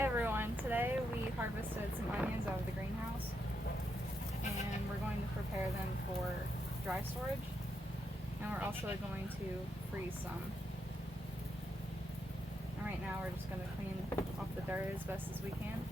Hey everyone, today we harvested some onions out of the greenhouse and we're going to prepare them for dry storage, and we're also going to freeze some. And right now we're just going to clean off the dirt as best as we can.